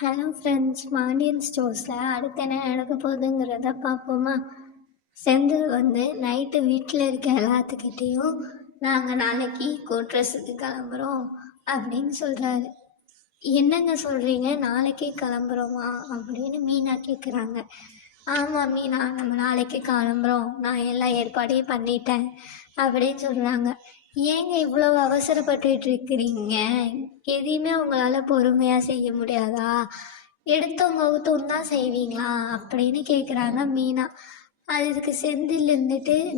Hello friends, மாண்டியன் ஸ்டோர்ஸில் அடுத்து என்ன நடக்க போகுதுங்கிறத பார்ப்போமா. செந்தில் நைட்டு வீட்டில் இருக்க எல்லாத்துக்கிட்டேயும் நாங்கள் நாளைக்கு கோட்ரஸுக்கு கிளம்புறோம் அப்படின்னு சொல்கிறாரு. என்னங்க சொல்கிறீங்க, நாளைக்கே கிளம்புறோமா அப்படின்னு மீனா கேட்குறாங்க. ஆமாம் மீனா, நம்ம நாளைக்கு கிளம்புறோம், நான் எல்லா ஏற்பாடையும் பண்ணிட்டேன் அப்படின்னு சொல்கிறாங்க. ஏங்க இவ்வளோ அவசரப்பட்டுட்டு இருக்கிறீங்க? எதையுமே உங்களால் பொறுமையாக செய்ய முடியாதா? எடுத்தவங்க ஊத்தம் தான் செய்வீங்களா அப்படின்னு கேட்குறாங்க மீனா. அதுக்கு செந்தில்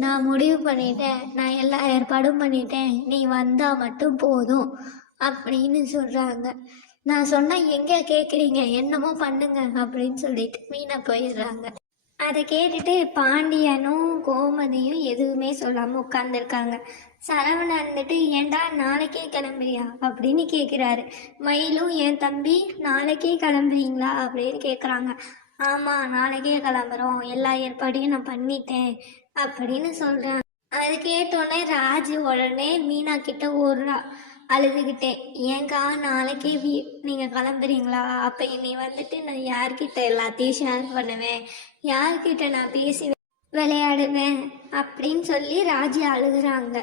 நான் முடிவு பண்ணிட்டேன், நான் எல்லா ஏற்பாடும் பண்ணிட்டேன், நீ வந்தால் மட்டும் போதும் அப்படின்னு சொல்கிறாங்க. நான் சொன்னால் எங்கே கேட்குறீங்க, என்னமோ பண்ணுங்க அப்படின்னு சொல்லிட்டு மீனா போயிடுறாங்க. அதை கேட்டுட்டு பாண்டியனும் கோமதியும் எதுவுமே சொல்லாமல் உட்காந்துருக்காங்க. சரவணன் ஏண்டா நாளைக்கே கிளம்புறியா அப்படின்னு கேட்குறாரு. மயிலும் என் தம்பி நாளைக்கே கிளம்புறீங்களா அப்படின்னு கேட்குறாங்க. ஆமாம், நாளைக்கே கிளம்புறோம், எல்லா ஏற்பாடையும் நான் பண்ணிட்டேன் அப்படின்னு சொல்கிறேன். அது கேட்டோடனே ராஜு உடனே மீனா கிட்ட ஓடுறா அழுதுகிட்டே. ஏங்கா நாளைக்கே நீங்கள் கிளம்புறீங்களா? அப்போ என்னை நான் யார்கிட்ட எல்லாத்தையும் ஷேர் பண்ணுவேன், யார்கிட்ட நான் பேசி விளையாடுவேன் அப்படின்னு சொல்லி ராஜி அழுகுறாங்க.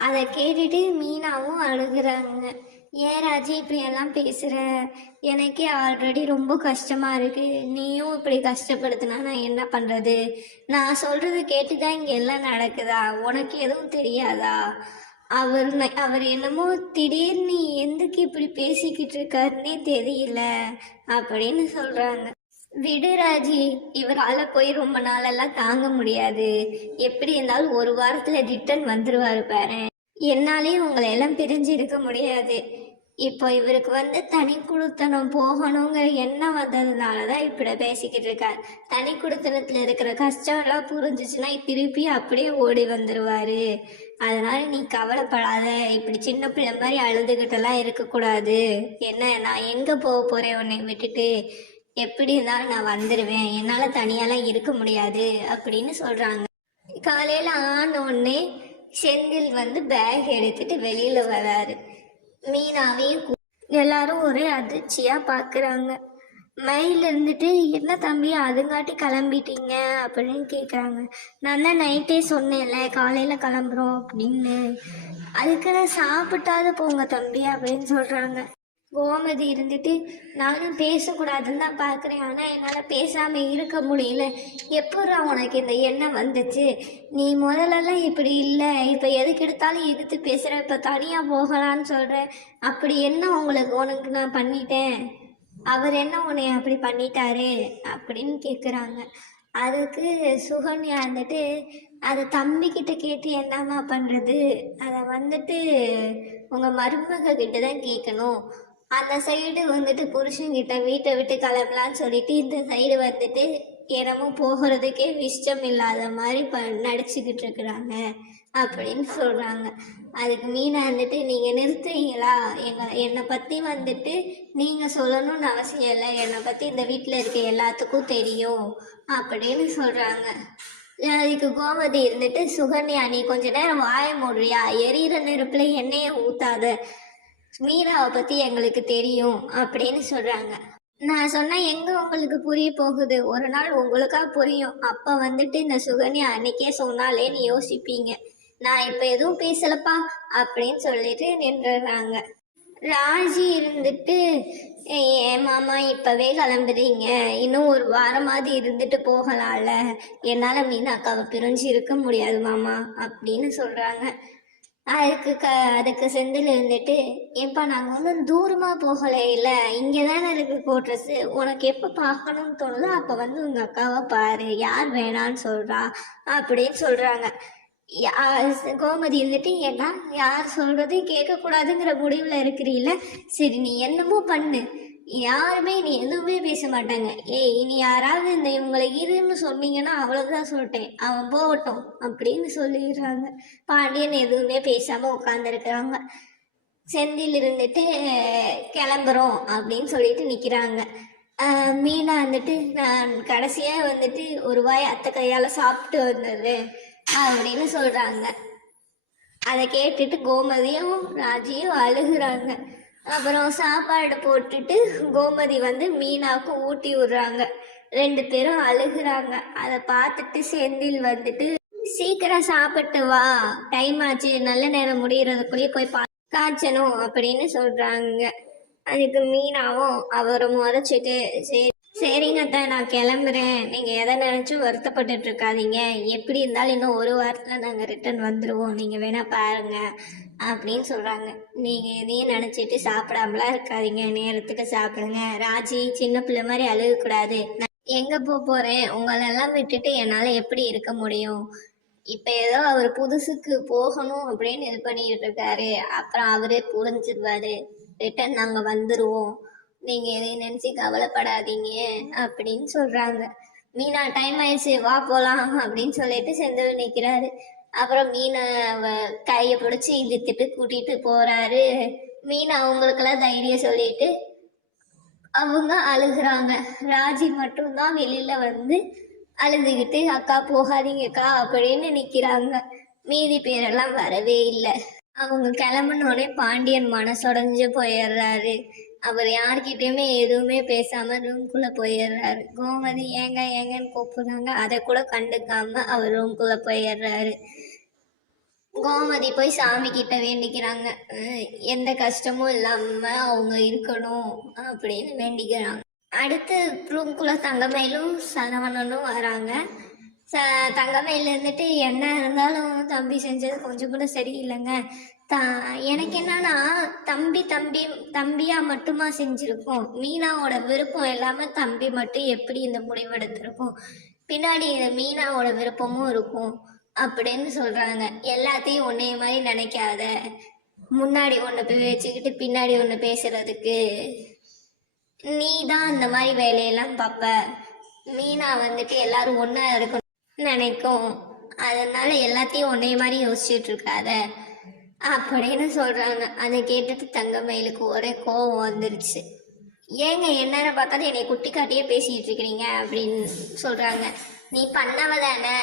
அதை கேட்டுட்டு மீனாவும் அழுகுறாங்க. ஏன் ராஜி இப்படியெல்லாம் பேசுகிற? எனக்கே ஆல்ரெடி ரொம்ப கஷ்டமாக இருக்குது, நீயும் இப்படி கஷ்டப்படுத்தினா நான் என்ன பண்ணுறது? நான் சொல்கிறது கேட்டு தான் இங்கே எல்லாம் நடக்குதா? உனக்கு எதுவும் தெரியாதா? அவர் என்னமோ திடீர்னு எதுக்கு இப்படி பேசிக்கிட்டு இருக்காருன்னே தெரியல அப்படின்னு சொல்கிறாங்க. விடு ராஜி, இவரால் போய் ரொம்ப நாளெல்லாம் தாங்க முடியாது, எப்படி இருந்தாலும் ஒரு வாரத்தில் ரிட்டர்ன் வந்துடுவார் பாரு. என்னாலேயும் உங்களை எல்லாம் பிரிஞ்சு இருக்க முடியாது. இப்போ இவருக்கு தனி குடுத்தனம் போகணுங்கிற எண்ணம் வந்ததுனால தான் இப்படி பேசிக்கிட்டு இருக்கார். தனி குடுத்தனத்தில் இருக்கிற கஷ்டம்லாம் புரிஞ்சிச்சுன்னா திருப்பி அப்படியே ஓடி வந்துடுவார். அதனால நீ கவலைப்படாத, இப்படி சின்ன பிள்ளை மாதிரி அழுதுகிட்டெல்லாம் இருக்கக்கூடாது. என்ன, நான் எங்கே போக போகிறேன் உன்னை விட்டுட்டு? எப்படி இருந்தாலும் நான் வந்துடுவேன், என்னால் தனியாலாம் இருக்க முடியாது அப்படின்னு சொல்கிறாங்க. காலையில் ஆனோடனே செந்தில் பேக் எடுத்துட்டு வெளியில் வராரு. மீனாவையும் எல்லாரும் ஒரே அதிர்ச்சியாக பார்க்குறாங்க. மயில் என்ன தம்பி அதுங்காட்டி கிளம்பிட்டீங்க அப்படின்னு கேட்குறாங்க. நான் தான் நைட்டே சொன்னேன்ல காலையில் கிளம்புறோம் அப்படின்னு. அதுக்கு நான் சாப்பிட்டாது போங்க தம்பி அப்படின்னு சொல்கிறாங்க. கோமதி நானும் பேசக்கூடாதுன்னு தான் பார்க்குறேன், ஆனால் என்னால் பேசாமல் இருக்க முடியல. எப்படா உனக்கு இந்த எண்ணம் வந்துச்சு? நீ முதல்லலாம் இப்படி இல்லை, இப்போ எதுக்கு எடுத்தாலும் எதிர்த்து பேசுகிற, இப்போ தனியாக போகலான்னு சொல்கிற. அப்படி என்ன உனக்கு நான் பண்ணிட்டேன்? அவர் என்ன உன்னை அப்படி பண்ணிட்டாரு அப்படின்னு கேட்குறாங்க. அதுக்கு சுகன்யா அதை தம்பிக்கிட்ட கேட்டு என்னம்மா பண்ணுறது? அதை உங்கள் மருமக கிட்ட தான் கேட்கணும். அந்த சைடு புருஷன்கிட்ட வீட்டை விட்டு கிளம்பலான்னு சொல்லிட்டு இந்த சைடு என்னமோ போகிறதுக்கே இஷ்டம் இல்லாத மாதிரி நடிச்சுக்கிட்டு இருக்கிறாங்க அப்படின்னு சொல்கிறாங்க. அதுக்கு மீனா நீங்கள் நிறுத்துவீங்களா? என்னை பற்றி நீங்கள் சொல்லணும்னு அவசியம் இல்லை, என்னை பற்றி இந்த வீட்டில் இருக்க எல்லாத்துக்கும் தெரியும் அப்படின்னு சொல்கிறாங்க. அதுக்கு கோமதி சுகன்யா, நீ கொஞ்ச நேரம் வாய மூடுறியா? எரியிற நெருப்பில் எண்ணெயை ஊற்றாத, மீனாவை பற்றி எங்களுக்கு தெரியும் அப்படின்னு சொல்கிறாங்க. நான் சொன்னால் எங்கே உங்களுக்கு புரிய போகுது? ஒரு நாள் உங்களுக்கா புரியும். அப்போ இந்த சுகன்யா அன்னைக்கே சொன்னாலேன்னு யோசிப்பீங்க. நான் இப்போ எதுவும் பேசலப்பா அப்படின்னு சொல்லிட்டு நின்றுறாங்க. ராஜி ஏன் மாமா இப்போவே கிளம்புறீங்க? இன்னும் ஒரு வாரமாவது இருந்துட்டு போகலாம்ல, என்னால் மீனாக்காவை பிரிஞ்சு இருக்க முடியாது மாமா அப்படின்னு சொல்கிறாங்க. அதுக்கு செந்தில் ஏப்பா நாங்கள் ஒன்றும் தூரமாக போகலை, இல்லை இங்கே தானே இருக்குது கோட்ரஸு, உனக்கு எப்போ பார்க்கணும்னு தோணுதோ அப்போ உங்கள் அக்காவை பாரு, யார் வேணான்னு சொல்கிறா அப்படின்னு சொல்கிறாங்க. கோமதி ஏன்னா யார் சொல்கிறதையும் கேட்கக்கூடாதுங்கிற முடிவில் இருக்கிறீல்ல, சரி நீ என்னமோ பண்ணு, யாருமே நீ எதுவுமே பேச மாட்டாங்க. இனி யாராவது இவங்களை இருன்னு சொன்னீங்கன்னா அவ்வளோதான் சொல்லிட்டேன், அவன் போகட்டும் அப்படின்னு சொல்லிடுறாங்க. பாண்டியன் எதுவுமே பேசாமல் உட்காந்துருக்குறாங்க. செந்தில் கிளம்புறோம் அப்படின்னு சொல்லிட்டு நிற்கிறாங்க. மீனா நான் கடைசியாக ஒரு வாய் அத்தை கையால் சாப்பிட்டு வந்துடுறேன் அப்படின்னு சொல்கிறாங்க. அதை கேட்டுட்டு கோமதியும் ராஜியும் அழுகுறாங்க. அப்புறம் சாப்பாடு போட்டுட்டு கோமதி வந்து மீனாவுக்கு ஊட்டி விடுறாங்க. 2 பேரும் அழுகுறாங்க. அதை பார்த்துட்டு செந்தில் வந்துட்டு சீக்கிரம் சாப்பிட்டு வா, டைம் ஆச்சு, நல்ல நேரம் முடியறதுக்குள்ளேயே போய் காய்ச்சணும் அப்படின்னு சொல்றாங்க. அதுக்கு மீனாவும் அவரை முறைச்சிட்டு சரி சரிங்க அத்தை, நான் கிளம்புறேன், நீங்க எதை நினைச்சும் வருத்தப்பட்டுட்டு இருக்காதீங்க, எப்படி இருந்தாலும் இன்னும் ஒரு வாரத்துல நாங்க ரிட்டர்ன் வந்துருவோம், நீங்க வேணா பாருங்க அப்படின்னு சொல்றாங்க. நீங்க எதையும் நினைச்சிட்டு சாப்பிடாமலாம் இருக்காதீங்க, நேரத்துக்கு சாப்பிடுங்க. ராஜி சின்ன பிள்ளை மாதிரி அழுகக்கூடாது. நான் எங்க போறேன், உங்களெல்லாம் விட்டுட்டு என்னால எப்படி இருக்க முடியும்? இப்ப ஏதோ அவர் புதுசுக்கு போகணும் அப்படின்னு இது பண்ணிட்டு இருக்காரு, அப்புறம் அவரே புரிஞ்சிருவாரு, ரிட்டன் நாங்க வந்துருவோம், நீங்க எதையும் நினைச்சு கவலைப்படாதீங்க அப்படின்னு சொல்றாங்க. மீனா டைம் ஆயிடுச்சு வா போலாம் அப்படின்னு சொல்லிட்டு செந்தில் நிக்கிறாரு. அப்புறம் மீனை கையை பிடிச்சி இழுத்துட்டு கூட்டிட்டு போறாரு. மீனா அவங்களுக்கெல்லாம் தைரியம் சொல்லிட்டு அவங்க அழுகுறாங்க. ராஜி மட்டும்தான் வெளியில வந்து அழுதுகிட்டு அக்கா போகாதீங்கக்கா அப்படின்னு நிக்கிறாங்க. மீதி பேரெல்லாம் வரவே இல்லை. அவங்க கிளம்புனோடனே பாண்டியன் மனசுடைஞ்சு போயிடுறாரு. அவர் யார்கிட்டயுமே எதுவுமே பேசாம ரூம்குள்ள போயிடுறாரு. கோமதி ஏங்க ஏங்கன்னு கூப்பிடுறாங்க, அதை கூட கண்டுக்காம அவர் ரூம்குள்ள போயிடுறாரு. கோமதி போய் சாமி கிட்ட வேண்டிக்கிறாங்க, எந்த கஷ்டமும் இல்லாம அவங்க இருக்கணும் அப்படின்னு வேண்டிக்கிறாங்க. அடுத்து ரூம்குள்ள தங்கமயிலும் சரவணனும் வராங்க. தங்கமயில் இருந்துட்டு என்ன இருந்தாலும் தம்பி செஞ்சது கொஞ்சம் கூட சரியில்லைங்க. எனக்கு என்னன்னா தம்பியா மட்டுமா செஞ்சிருக்கோம், மீனாவோட விருப்பம் இல்லாம தம்பி மட்டும் எப்படி இந்த முடிவெடுத்திருக்கோம், பின்னாடி இந்த மீனாவோட விருப்பமும் இருக்கும் அப்படின்னு சொல்றாங்க. எல்லாத்தையும் ஒன்னே மாதிரி நினைக்காத, முன்னாடி ஒன்று போய் வச்சுக்கிட்டு பின்னாடி ஒன்று பேசுறதுக்கு நீ தான் அந்த மாதிரி வேலையெல்லாம் பார்ப்ப. மீனா வந்துட்டு எல்லாரும் ஒன்றா இருக்கணும் நினைக்கும், அதனால எல்லாத்தையும் ஒன்னே மாதிரி யோசிச்சுட்டு இருக்காத அப்படின்னு சொல்றாங்க. அதை கேட்டுட்டு தங்கமயிலுக்கு ஒரே கோவம் வந்துருச்சு. ஏங்க எந்நேரம் பார்த்தாலும் என்னை குட்டி காட்டியே பேசிட்டு இருக்கிறீங்க அப்படின்னு சொல்றாங்க. நீ பண்ணவ தானே,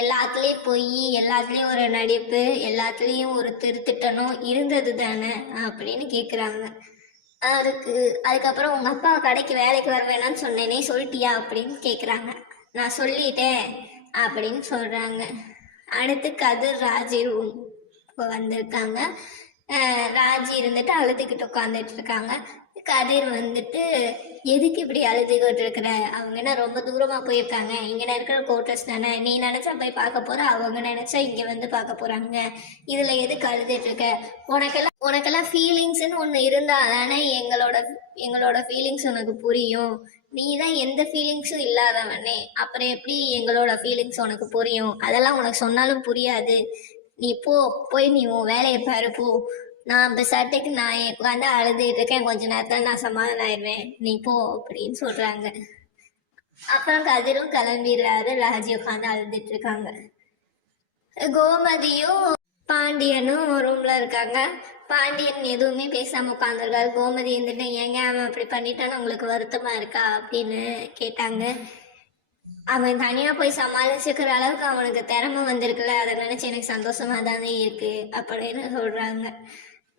எல்லாத்துலேயும் பொய், எல்லாத்துலேயும் ஒரு நடிப்பு, எல்லாத்துலேயும் ஒரு திருத்திட்டனும் இருந்தது தானே அப்படின்னு கேட்குறாங்க. அதுக்கப்புறம் உங்க அப்பா கடைக்கு வேலைக்கு வர வேணாம்னு சொன்னேனே சொல்லிட்டியா அப்படின்னு கேட்குறாங்க. நான் சொல்லிட்டேன் அப்படின்னு சொல்றாங்க. அடுத்து கதிர் ராஜி வந்திருக்காங்க. ராஜி இருந்துட்டு அழுதுகிட்டு உட்காந்துட்டு இருக்காங்க. கதிர் வந்துட்டு எதுக்கு இப்படி அழுதுகிட்டு இருக்கிற, அவங்க என்ன ரொம்ப தூரமா போயிருக்காங்க, இங்க இருக்கிற கோட்டர்ஸ் தானே, நீ நினைச்சா போய் பார்க்க போற, அவங்க நினைச்சா இங்க வந்து பார்க்க போறாங்க, இதுல எதுக்கு அழுதுட்டு இருக்க, உனக்கெல்லாம் ஃபீலிங்ஸ்ன்னு ஒண்ணு இருந்தா தானே எங்களோட ஃபீலிங்ஸ் உனக்கு புரியும், நீ தான் எந்த ஃபீலிங்ஸும் இல்லாதவனே, அப்புறம் எப்படி எங்களோட ஃபீலிங்ஸ் உனக்கு புரியும், அதெல்லாம் உனக்கு சொன்னாலும் புரியாது, நீ போய் நீ உன் வேலையை பாரு போ, நான் பெசாட்டுக்கு நான் உட்காந்து அழுதுட்டு இருக்கேன், கொஞ்ச நேரத்துல நான் சமாதானம் ஆயிடுவேன், நீ போ அப்படின்னு சொல்றாங்க. அப்புறம் கதிரும் கிளம்பிடுறாரு. ராஜி உட்காந்து அழுதுட்டு இருக்காங்க. கோமதியும் பாண்டியனும் ரூம்ல இருக்காங்க. பாண்டியன் எதுவுமே பேசாம உட்காந்துருக்காரு. கோமதி இருந்துட்டு ஏங்க அவன் அப்படி பண்ணிட்டான்னு உங்களுக்கு வருத்தமா இருக்கா அப்படின்னு கேட்டாங்க. அவன் தனியா போய் சமாளிச்சுக்கிற அளவுக்கு அவனுக்கு திறமை வந்திருக்குல்ல, அதை நினைச்சு எனக்கு சந்தோஷமா தானே இருக்கு அப்படின்னு சொல்றாங்க.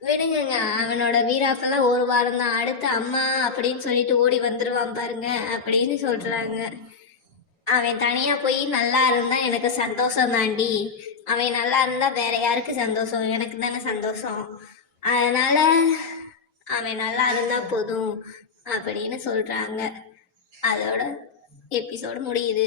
விடுங்க, அவனோட வீராப்பெல்லாம் ஒரு வாரம் தான், அடுத்து அம்மா அப்படின்னு சொல்லிட்டு ஓடி வந்துருவான் பாருங்க அப்படின்னு சொல்றாங்க. அவன் தனியா போய் நல்லா இருந்தா எனக்கு சந்தோஷம் தாண்டி, அவன் நல்லா இருந்தா வேற யாருக்கு சந்தோஷம், எனக்கு தானே சந்தோஷம், அதனால அவன் நல்லா இருந்தா போதும் அப்படின்னு சொல்றாங்க. அதோட எபிசோடு முடியுது.